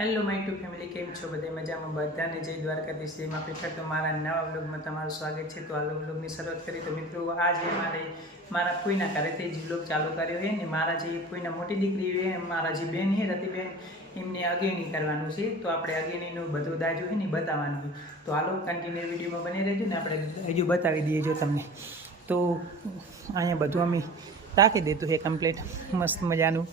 Hello my two family, કેમ છો? બધા મજામાં? બધાને જય દ્વારકાધીશ, જય મા પીઠા. તો મારા નવા વ્લોગમાં તમારું સ્વાગત છે. તો આ વ્લોગની શરૂઆત કરી. તો મિત્રો, આજે મારા ફૂઈના ઘરેથી જ વ્લોગ ચાલુ કર્યો છે ને મારા જે ફૂઈના મોટી દીકરી છે, મારા જે બેન છે રતિબેન, એમને અગેણી કરવાનું છે. તો આપણે અગેણીનું બધું દાજુ છે ને બતાવવાનું છે. તો હાલો કન્ટિન્યુ વિડીયોમાં બની રહેજો ને આપણે હજુ બતાવી દઈએ જો તમને. તો અહીંયા બધું અમે રાખી દેતું છે કમ્પ્લીટ મસ્ત મજાનું.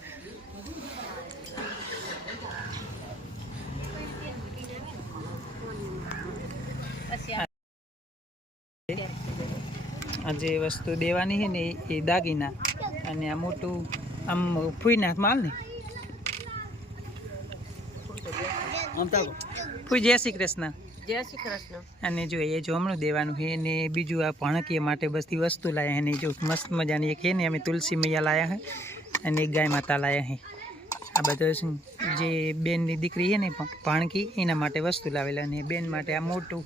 આ જે વસ્તુ દેવાની છે ને એ દાગીના, અને આ મોટું આમ ફૂઈના હાથમાં હાલ ને ફૂઈ જય શ્રી કૃષ્ણ. જય શ્રી કૃષ્ણ. અને જો એ જમણું દેવાનું છે ને બીજું આ ભણકીય માટે બધી વસ્તુ લાયા છે ને જો મસ્ત મજાની એક છે ને અમે તુલસી મૈયા લાયા છે અને એક ગાય માતા લાયા છે. આ બધો જે બેનની દીકરી છે ને ભાણકી એના માટે વસ્તુ લાવેલા, અને બેન માટે આ મોટું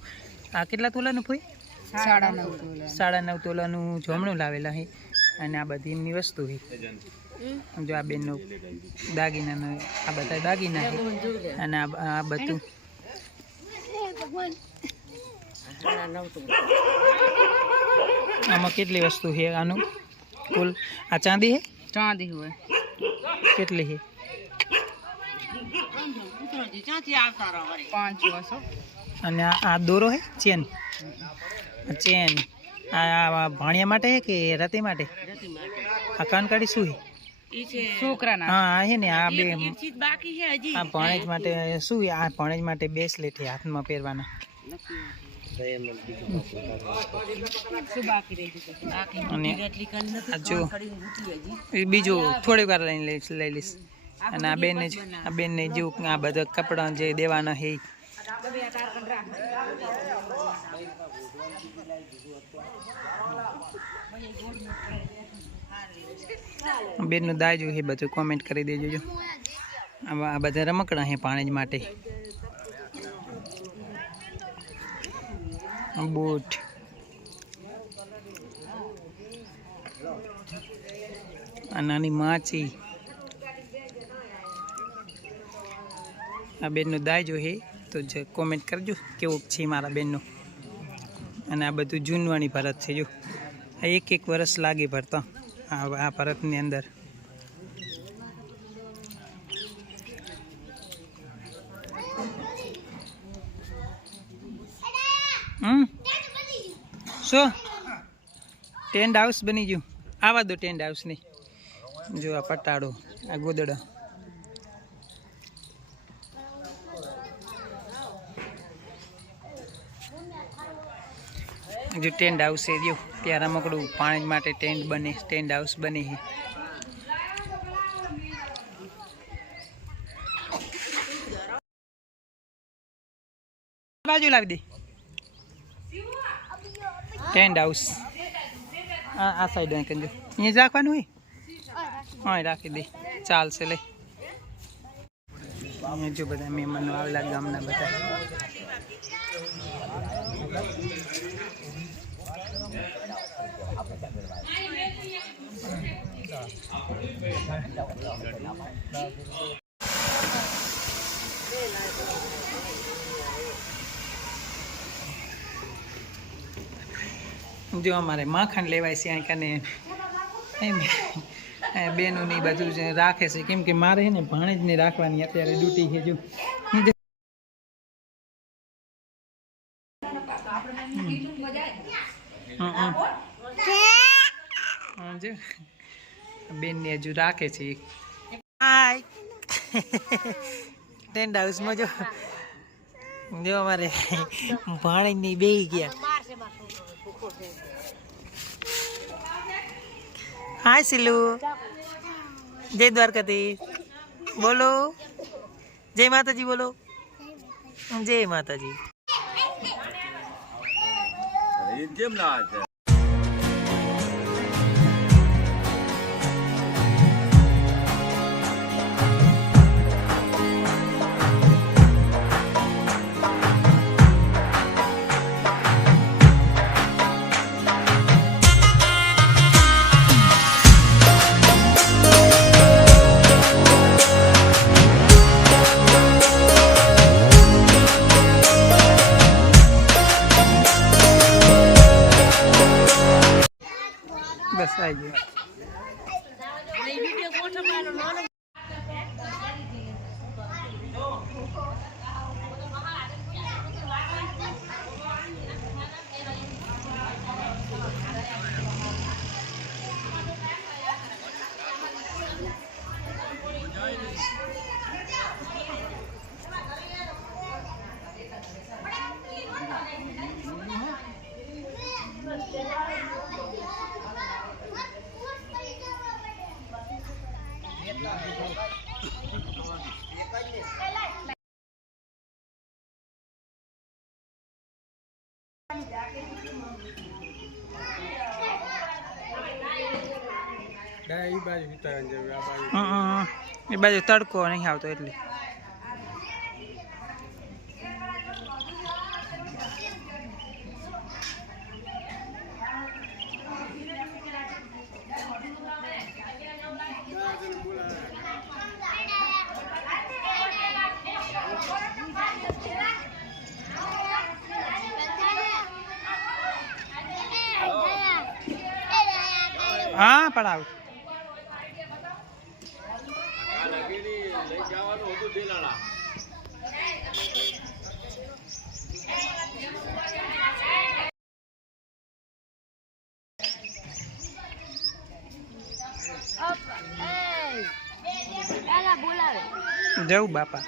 આ કેટલા તોલાનું ફૂઈ? 9.5 તોલાનું જમણું લાવેલા છે. અને આ બધી એમની વસ્તુ છે. જો આ બેનનું દાગીનાનો આ બધા દાગીના છે. અને આ બધું આમાં કેટલી વસ્તુ છે આનું કુલ? આ ચાંદી છે? ચાંદી હોય કેટલી છે? 500. અને આ દોરો છે ચેન? ચેન આ ભાણિયા માટે છે કે રતી માટે? આ કાનકાડી શું છે? છોકરાના. હા છે ને આ બે બાકી છે હજી. આ ભણેજ માટે શું? આ ભણેજ માટે બ્રેસલેટ છે હાથમાં પહેરવાના. અને જો બીજું થોડી વાર લઈ લઈશ. અને આ બેનને જો આ બધા કપડાં જે દેવાના છે બેનનું દાજુ છે બધું કોમેન્ટ કરી દેજો. જો આ બધા રમકડા છે પાણી જ માટે. બૂટ, આ નાની માછી, આ બેનનું દાજુ છે તો જે કોમેન્ટ કરજો કેવું છે મારા બેનનું. અને આ બધું જૂનવાણી ભરત છે. જો આ 1 વર્ષ લાગે ભરતા આ ભરતની અંદર. શું ટેન્ટ હાઉસ બની ગયું? આવા દો ટેન્ટ હાઉસ નહીં. જો આ પટાડો, આ ગોદડા, જો ટેન્ટ હાઉસ છે. જો ત્યાં રમકડું પાણી માટે ટેન્ટ હાઉસ બને છે. બાજુ લાવી દે ટેન્ટ હાઉસ. આ સાઈડ જો અહીંયા જ રાખવાનું હોય. હા રાખી દે, ચાલશે. લે અહીંયા જો બધા મહેમાનો આવેલા ગામના બધા. જો અમારે માખણ લેવાય છે અહીં કને એમ બેનું ને બધું જ રાખે છે, કેમ કે મારે ને ભાણે જ ને રાખવાની અત્યારે ડ્યુટી છે. જો બેન ને હજુ રાખે છે. હાય ટેન્ટ હાઉસમાં જો અમારે ભાણે ની બેહી ગયા. હાય સિલુ, જય દ્વારકાધીશ બોલો. જય માતાજી બોલો. જય માતાજી. ભરાઈ ગયો. એટલે ઈ વિડિયો ગોઠવવાનો નાનો એ બાજુ તડકો નહીં આવતો એટલે હા પડાવ જવું બાપા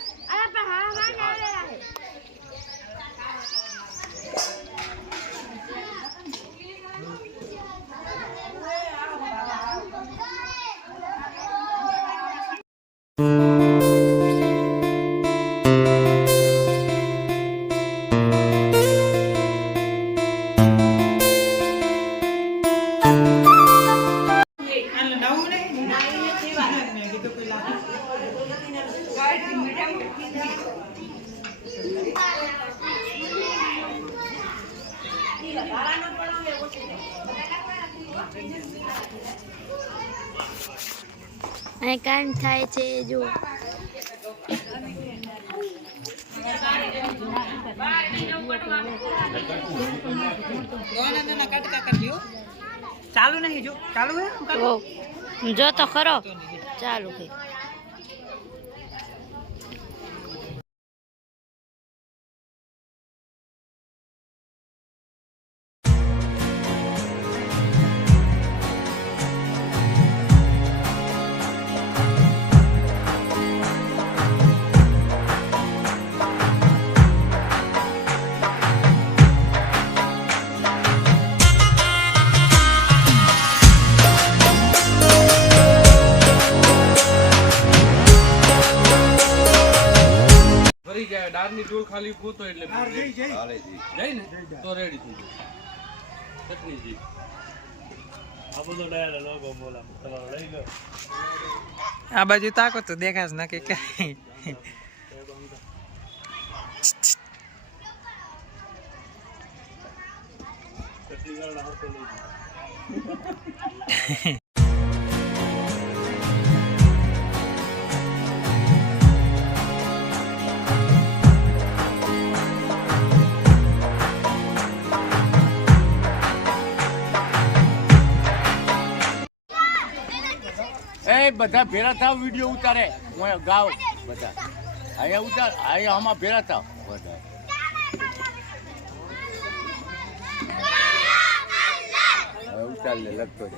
અહીં કામ થાય છે જો ચાલુ નહીં જો ચાલુ હે જો તો ખરો ચાલુ કઈ ડારની ડોલ ખાલી પોતો એટલે જઈ ને તો રેડી થઈ જાય ચટણીજી આ બધો ડાયર લોગો બોલા તમારો લઈ લો આ બાજુ તાકો તો દેખાશ ના કે કઈ ચટણી વાળા હાથે લઈ બધા ભેરા થાવ વિડીયો ઉતારે હું ગાવ બધા અહીંયા ઉતાર અહીંયા આમાં ભેરા થાવ બધા ઉતાર લે લગતો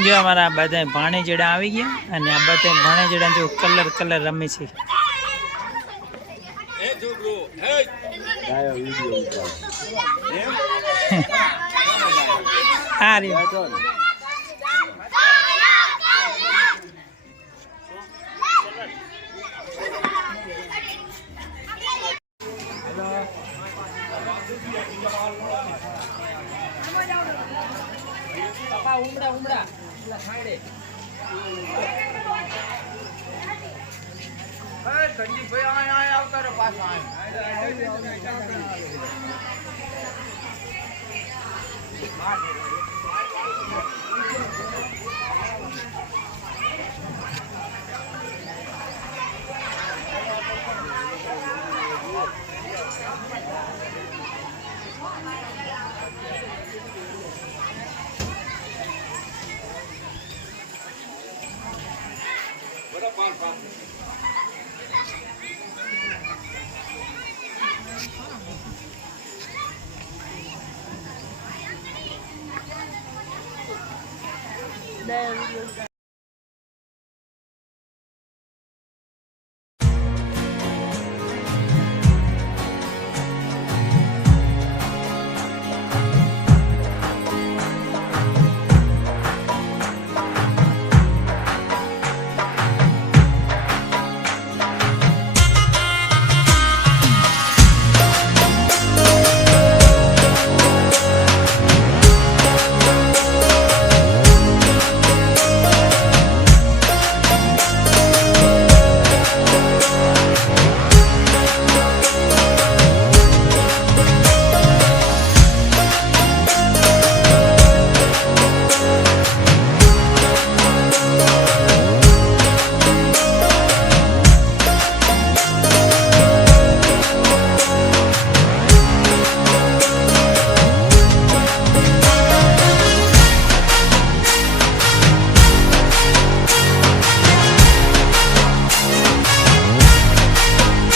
જો અમારા બધા ભાણેજડા આવી ગયા અને આ બધા ભાણેજડા જો કલર રમે છે હા રે ઉમડા ખાડે સંજીવ ભાઈ અહીંયા આવતા રહો પાછા દયા વિડીયો